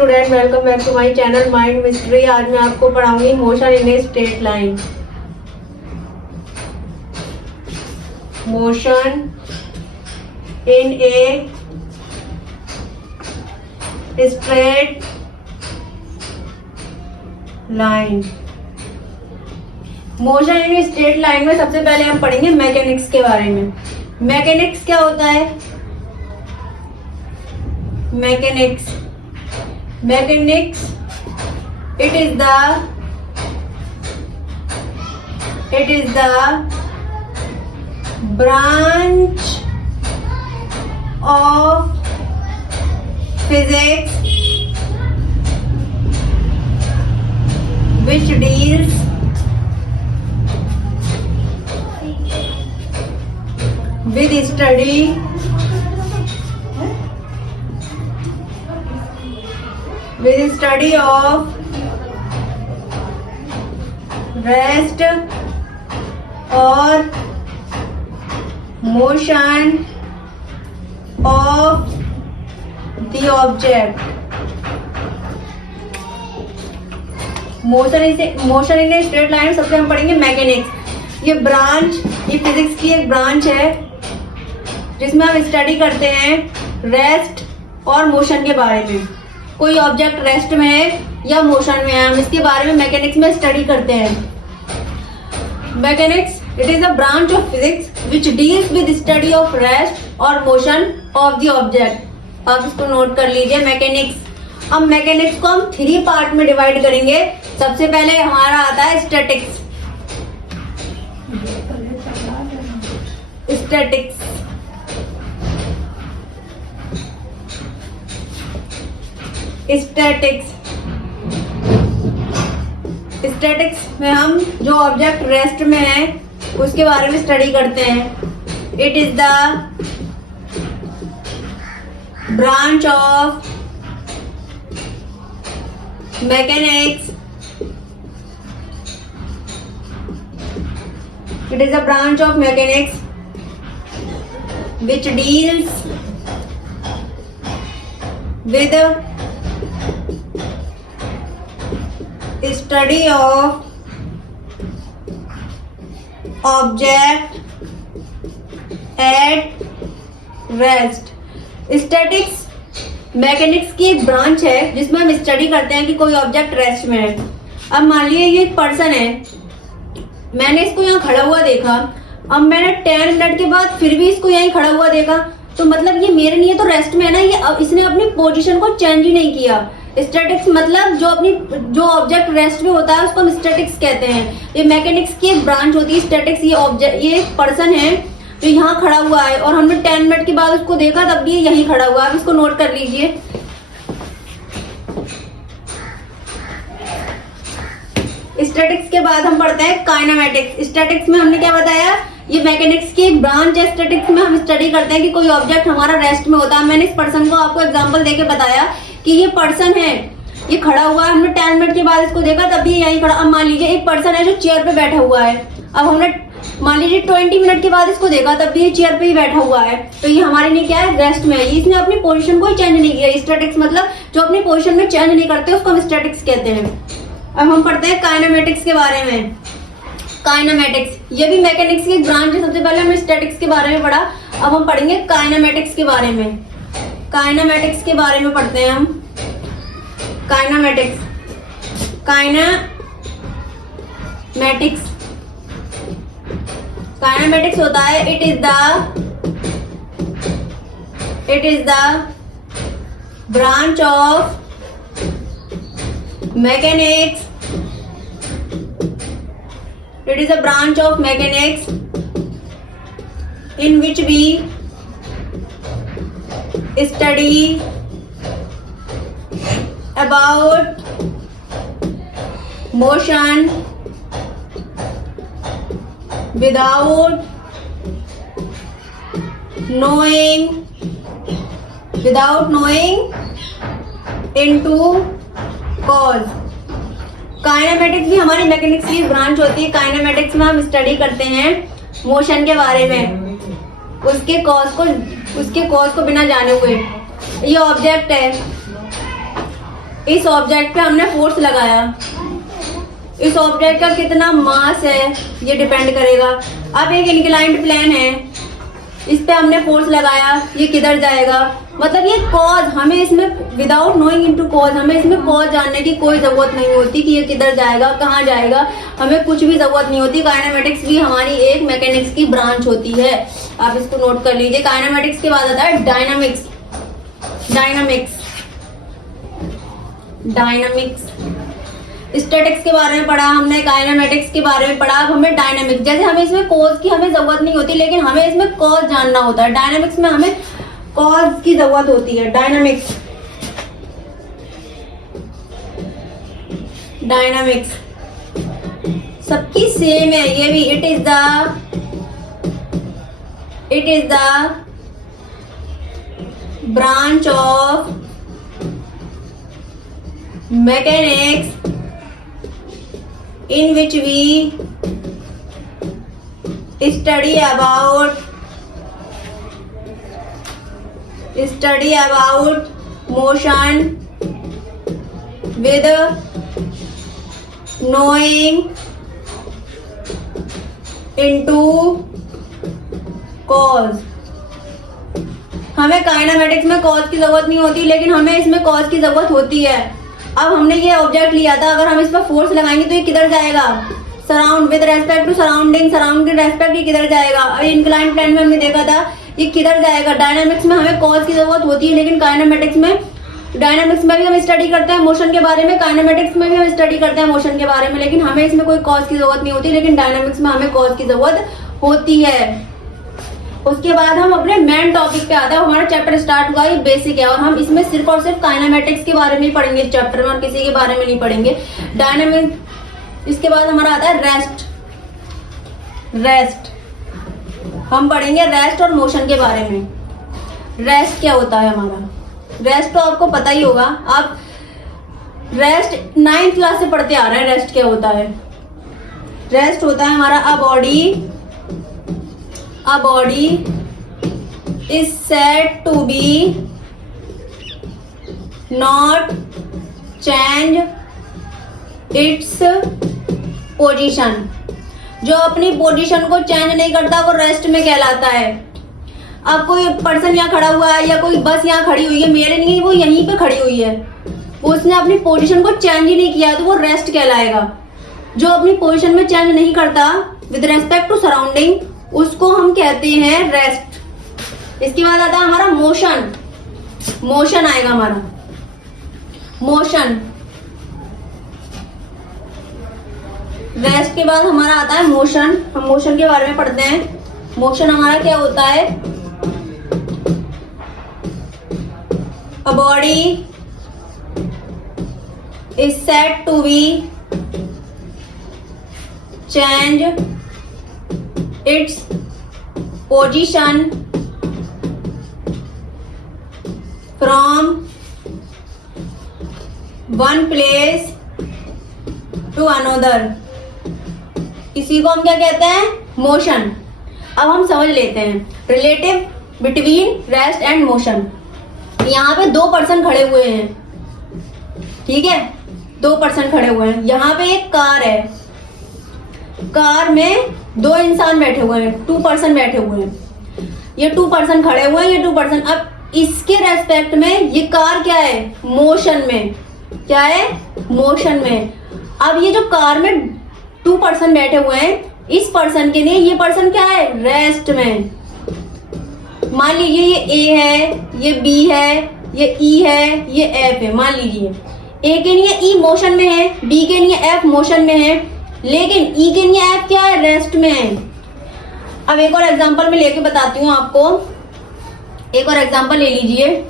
Student, welcome back to my channel mind mystery. आज मैं आपको पढ़ाऊंगी motion in a straight line. Motion in a straight line. Motion in a straight line में सबसे पहले हम पढ़ेंगे मैकेनिक्स के बारे में। मैकेनिक्स क्या होता है? Mechanics it is the branch of physics which deals with study of rest or motion of the object। Motion in a straight line सबसे हम पढ़ेंगे मैकेनिक्स। ये फिजिक्स की एक ब्रांच है जिसमें हम स्टडी करते हैं रेस्ट और मोशन के बारे में। कोई ऑब्जेक्ट रेस्ट में है या मोशन में है, हम इसके बारे में मैकेनिक्स में स्टडी करते हैं। Mechanics it is a branch of physics which deals with study of rest और मोशन ऑफ द ऑब्जेक्ट। आप इसको नोट कर लीजिए मैकेनिक्स। अब मैकेनिक्स को हम 3 पार्ट में डिवाइड करेंगे। सबसे पहले हमारा आता है स्टैटिक्स। स्टैटिक्स में हम जो ऑब्जेक्ट रेस्ट में है उसके बारे में स्टडी करते हैं। It is the branch of mechanics which deals with study of object at rest। Statics mechanics की एक ब्रांच है जिसमें हम स्टडी करते हैं कि कोई ऑब्जेक्ट रेस्ट में है। अब मान लीजिए ये एक पर्सन है, मैंने इसको यहाँ खड़ा हुआ देखा, अब मैंने 10 मिनट के बाद फिर भी इसको यहीं खड़ा हुआ देखा, तो मतलब ये मेरे लिए तो रेस्ट में है ना, ये अब इसने अपनी पोजीशन को चेंज ही नहीं किया। स्टैटिक्स मतलब जो ऑब्जेक्ट रेस्ट में होता है उसको हम स्टैटिक्स कहते हैं। ये मैकेनिक्स की एक ब्रांच होती है स्टैटिक्स। ये एक पर्सन है जो यहाँ खड़ा हुआ है और हमने 10 मिनट के बाद उसको देखा तब भी यहीं खड़ा हुआ है। अब इसको नोट कर लीजिए। स्टैटिक्स के बाद हम पढ़ते हैं काइनेमैटिक्स। स्टैटिक्स में हमने क्या बताया, ये मैकेनिक्स की एक ब्रांच है। स्टैटिक्स में हम स्टडी करते हैं कि कोई ऑब्जेक्ट हमारा रेस्ट में होता है। मैंने इस पर्सन को आपको एग्जांपल देके बताया कि ये पर्सन है, ये खड़ा हुआ है, हमने 10 मिनट के बाद इसको देखा तब भी यहीं खड़ा। अब मान लीजिए एक पर्सन है जो चेयर पे बैठा हुआ है, अब हमने मान लीजिए 20 मिनट के बाद इसको देखा तब भी ये चेयर पे ही बैठा हुआ है, तो ये हमारे लिए क्या है, रेस्ट में है। इसने अपनी पोजीशन को ही चेंज नहीं किया। स्टैटिक्स मतलब जो अपनी पोजीशन में चेंज नहीं करते उसको हम स्टैटिक्स कहते हैं। अब हम पढ़ते हैं काइनेमैटिक्स के बारे में। काइनेमैटिक्स ये भी मैकेनिक्स की एक ब्रांच है। सबसे पहले हमने स्टैटिक्स के बारे में पढ़ा, अब हम पढ़ेंगे काइनेमैटिक्स के बारे में। काइनेमैटिक्स के बारे में पढ़ते हैं हम। काइनेमैटिक्स होता है it is the branch of mechanics. It is a branch of mechanics in which we study about motion without knowing into cause। Kinematics भी हमारी मैकेनिक्स की ब्रांच होती है। काइनेमैटिक्स में हम स्टडी करते हैं मोशन के बारे में, उसके कॉज को बिना जाने हुए। ये ऑब्जेक्ट है, इस ऑब्जेक्ट पे हमने फोर्स लगाया, इस ऑब्जेक्ट का कितना मास है ये डिपेंड करेगा। अब एक इंक्लाइंड प्लेन है, इस पे हमने फोर्स लगाया, ये किधर जाएगा, मतलब ये कॉज, हमें इसमें विदाउट नोइंग इनटू कॉज, हमें इसमें कॉज जानने की कोई जरूरत नहीं होती कि ये किधर जाएगा, कहाँ जाएगा, हमें कुछ भी जरूरत नहीं होती। काइनेमेटिक्स भी हमारी एक मैकेनिक्स की ब्रांच होती है, आप इसको नोट कर लीजिए। काइनेमेटिक्स के बाद आता है डायनामिक्स। स्टैटिक्स के बारे में पढ़ा हमने, काइनेमेटिक्स के बारे में पढ़ा, अब हमें डायनामिक्स, जैसे हमें इसमें कॉज की हमें जरूरत नहीं होती, लेकिन हमें इसमें कॉज जानना होता है। डायनामिक्स में हमें कॉज की जरूरत होती है। डायनामिक्स सबकी सेम है, ये भी it is the branch of mechanics in which we study about motion with knowing into cause। हमें काइनेमेटिक्स में कॉज की जरूरत नहीं होती, लेकिन हमें इसमें कॉज की जरूरत होती है। अब हमने ये ऑब्जेक्ट लिया था, अगर हम इस पर फोर्स लगाएंगे तो ये किधर जाएगा, surround with respect to surrounding, surrounding respect ये किधर जाएगा। और इंक्लाइंड प्लेन में हमने देखा था ये किधर जाएगा। डायनामिक्स में हमें कॉज की जरूरत होती है, लेकिन डायनामिक्स में भी हम स्टडी करते हैं मोशन के बारे में, काइनेमेटिक्स में भी हम स्टडी करते हैं मोशन के बारे में, लेकिन हमें इसमें कोई कॉज की जरूरत नहीं होती, लेकिन डायनामिक्स में हमें कॉज की जरूरत होती है। उसके बाद हम अपने मेन टॉपिक पे आते हैं, हमारा चैप्टर स्टार्ट हुआ, ये बेसिक है, और हम इसमें सिर्फ और सिर्फ काइनेमेटिक्स के बारे में ही पढ़ेंगे इस चैप्टर में, और किसी के बारे में नहीं पढ़ेंगे। डायनामिक, इसके बाद हमारा आता है रेस्ट। हम पढ़ेंगे रेस्ट और मोशन के बारे में। रेस्ट क्या होता है हमारा, रेस्ट तो आपको पता ही होगा, आप रेस्ट 9th क्लास से पढ़ते आ रहे हैं। रेस्ट क्या होता है, रेस्ट होता है हमारा a body is said to be not change its position। जो अपनी पोजीशन को चेंज नहीं करता वो रेस्ट में कहलाता है। अब कोई पर्सन यहाँ खड़ा हुआ है या कोई बस यहाँ खड़ी हुई है, मेरे नहीं, वो यहीं पे खड़ी हुई है, उसने अपनी पोजीशन को चेंज ही नहीं किया तो वो रेस्ट कहलाएगा। जो अपनी पोजीशन में चेंज नहीं करता विद रेस्पेक्ट टू सराउंडिंग, उसको हम कहते हैं रेस्ट। इसके बाद आता है हमारा मोशन आएगा हमारा मोशन। रेस्ट के बाद हमारा आता है मोशन। हम मोशन के बारे में पढ़ते हैं। मोशन हमारा क्या होता है, a body is said to be change its position from one place to another। इसी को हम क्या कहते हैं, मोशन। अब हम समझ लेते हैं relative between rest and motion. यहाँ पे 2 पर्सन खड़े हुए हैं, ठीक है, 2 पर्सन खड़े हुए हैं। यहाँ पे एक कार है, कार में 2 इंसान बैठे हुए हैं, 2 पर्सन बैठे हुए हैं। ये 2 पर्सन खड़े हुए हैं, ये 2 पर्सन। अब इसके रेस्पेक्ट में ये कार क्या है, मोशन में। क्या है, मोशन में। अब ये जो कार में 2 पर्सन बैठे हुए हैं, इस पर्सन के लिए ये पर्सन क्या है, रेस्ट में। मान लीजिए ये ए है, ये बी है, ये ई है, ये एफ है। मान लीजिए ए के लिए ई मोशन में है, बी के लिए एफ मोशन में है, लेकिन ई के लिए एफ क्या है, रेस्ट में है। अब एक और एग्जांपल मैं लेके बताती हूँ आपको। एक और एग्जांपल ले लीजिए।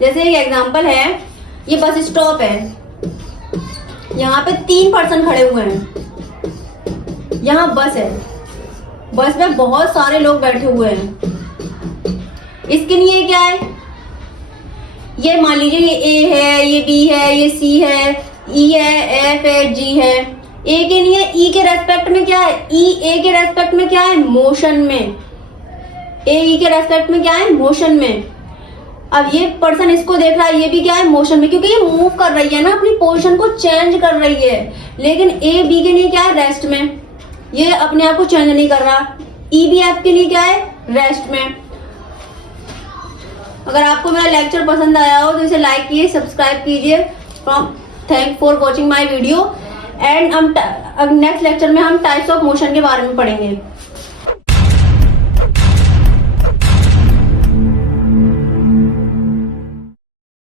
जैसे एक एग्जांपल है, ये बस स्टॉप है, यहाँ पे 3 पर्सन खड़े हुए हैं। यहाँ बस है, बस में बहुत सारे लोग बैठे हुए हैं। इसके लिए क्या है, ये मान लीजिए ये ए है, ये बी है, ये सी है, ई है, एफ है, जी है। ए के लिए ई के रेस्पेक्ट में क्या है, ई ए के रेस्पेक्ट में क्या है, मोशन में। ए ई के रेस्पेक्ट में क्या है, मोशन में। अब ये पर्सन इसको देख रहा है, ये भी क्या है मोशन में, क्योंकि ये मूव कर रही है ना, अपनी पोजीशन को चेंज कर रही है। लेकिन ए बी के लिए क्या है, रेस्ट में, ये अपने आप को चेंज नहीं कर रहा। ई बी एफ के लिए क्या है, रेस्ट में। अगर आपको मेरा लेक्चर पसंद आया हो तो इसे लाइक कीजिए, सब्सक्राइब कीजिए। Thank for watching my video. And हम नेक्स्ट लेक्चर में हम टाइप्स ऑफ मोशन के बारे में पढ़ेंगे।